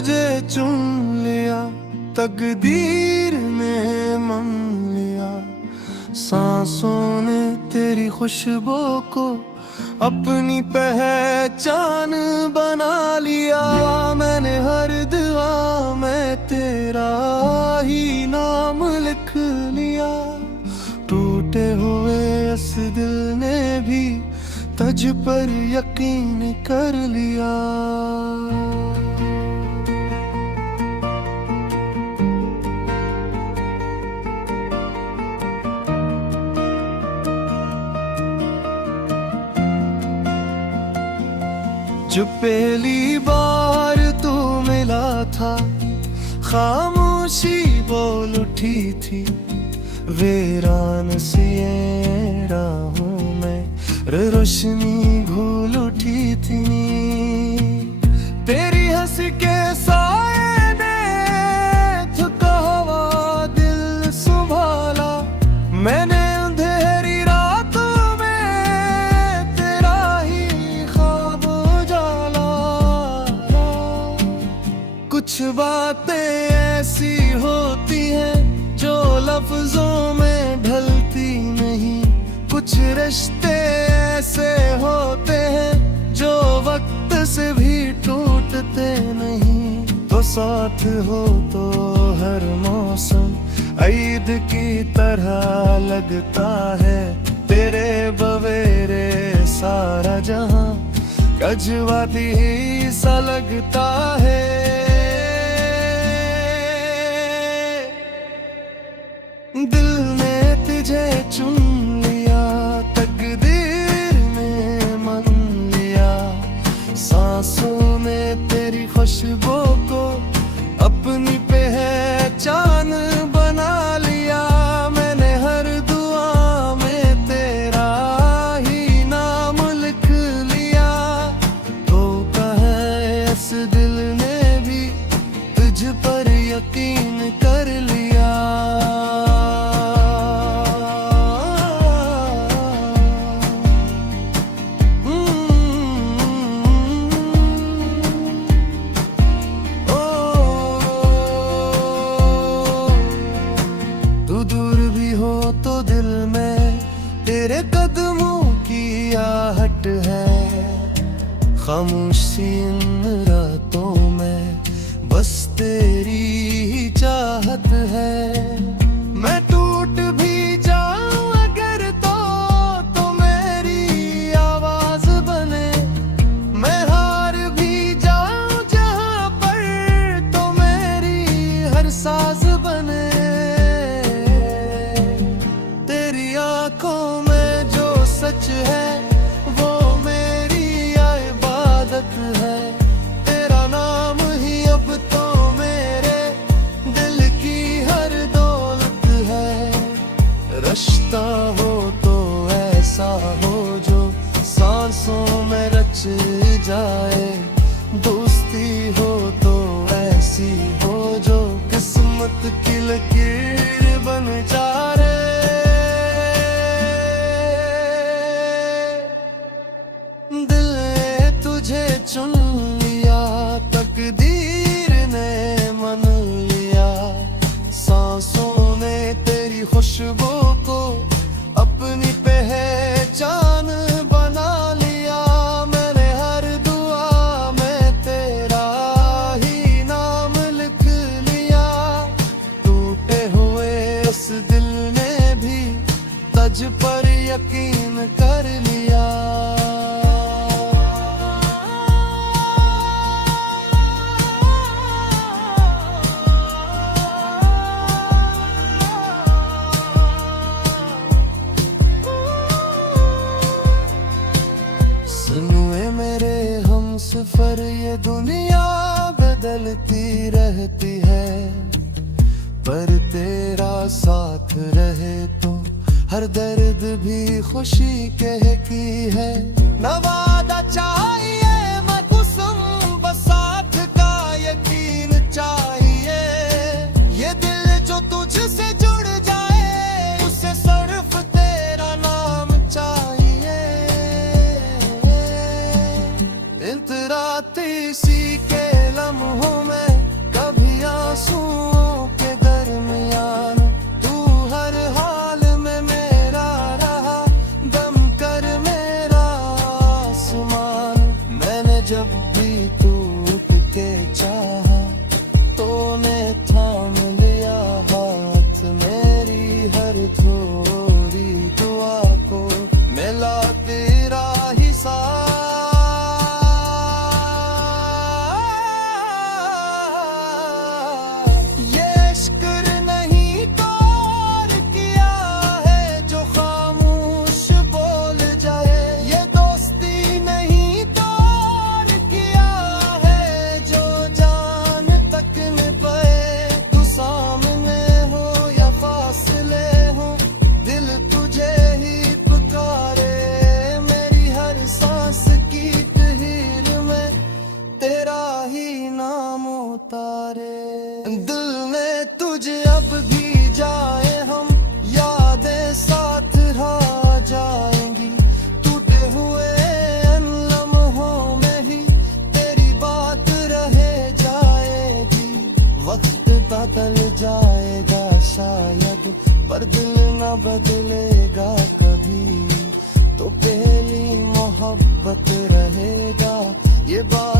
तुझे चुन लिया, तकदीर ने मन लिया। सांसों ने तेरी खुशबू को अपनी पहचान बना लिया। मैंने हर दुआ में तेरा ही नाम लिख लिया। टूटे हुए इस दिल ने भी तुझ पर यकीन कर लिया। जो पहली बार तू मिला था, खामोशी बोल उठी थी। वीरान सी ये राहों में रोशनी भूल उठी थी। तेरी हंसी के साए ने थका हुआ दिल संभाला। मैंने अंधेरी रातों में तेरा ही ख्वाब उजाला। कुछ बातें ऐसी होती हैं जो लफ्जों में ढलती नहीं। कुछ रिश्ते ऐसे होते हैं जो वक्त से भी टूटते नहीं। तो साथ हो तो हर मौसम ईद की तरह लगता है। तेरे बवेरे सारा जहां गजवाती ही सा लगता है। दिल ने तुझे चुन लिया, तकदीर ने मन लिया। सांसों में तेरी खुशबू को अपनी पहचान बना लिया। मैंने हर दुआ में तेरा ही नाम लिख लिया। तो कहे इस दिल ने भी तुझ पर यकीन कर लिया। तो दिल में तेरे कदमों की आहट है। खामोशी इन रातों में बस तेरी ही चाहत है। मैं टूट भी जाऊं अगर तो मेरी आवाज बने। मैं हार भी जाऊं जहां पर तो मेरी हर साज बने। आँखों में जो सच है वो मेरी इबादत है। तेरा नाम ही अब तो मेरे दिल की हर दौलत है। रिश्ता हो तो ऐसा हो जो सांसों में रच जाए। दोस्ती हो तो ऐसी हो जो किस्मत की लकीर बन जाए। दिल ने तुझे चुन लिया, तकदीर ने मन लिया। सांसों ने तेरी खुशबू को अपनी पहचान बना लिया। मैंने हर दुआ में तेरा ही नाम लिख लिया। टूटे हुए इस दिल ने भी तुझ पर यकीन कर लिया। मेरे हम सफर ये दुनिया बदलती रहती है। पर तेरा साथ रहे तो हर दर्द भी खुशी कहती है। न वादा चाहिए मैं कसम बस साथ का यकीन चाहिए। ये दिल जो तुझसे जुड़ जाए उसे सिर्फ तेरा नाम चाहिए। राती सी के लम्हों में ही नाम उतारे। दिल में तुझे अब भी जाए हम, यादें साथ रह जाएंगी। टूटे हुए इन लम्हों में ही तेरी बात रहे जाएगी। वक्त बदल जाएगा शायद, पर दिल न बदलेगा कभी। तो पहली मोहब्बत रहेगा ये बात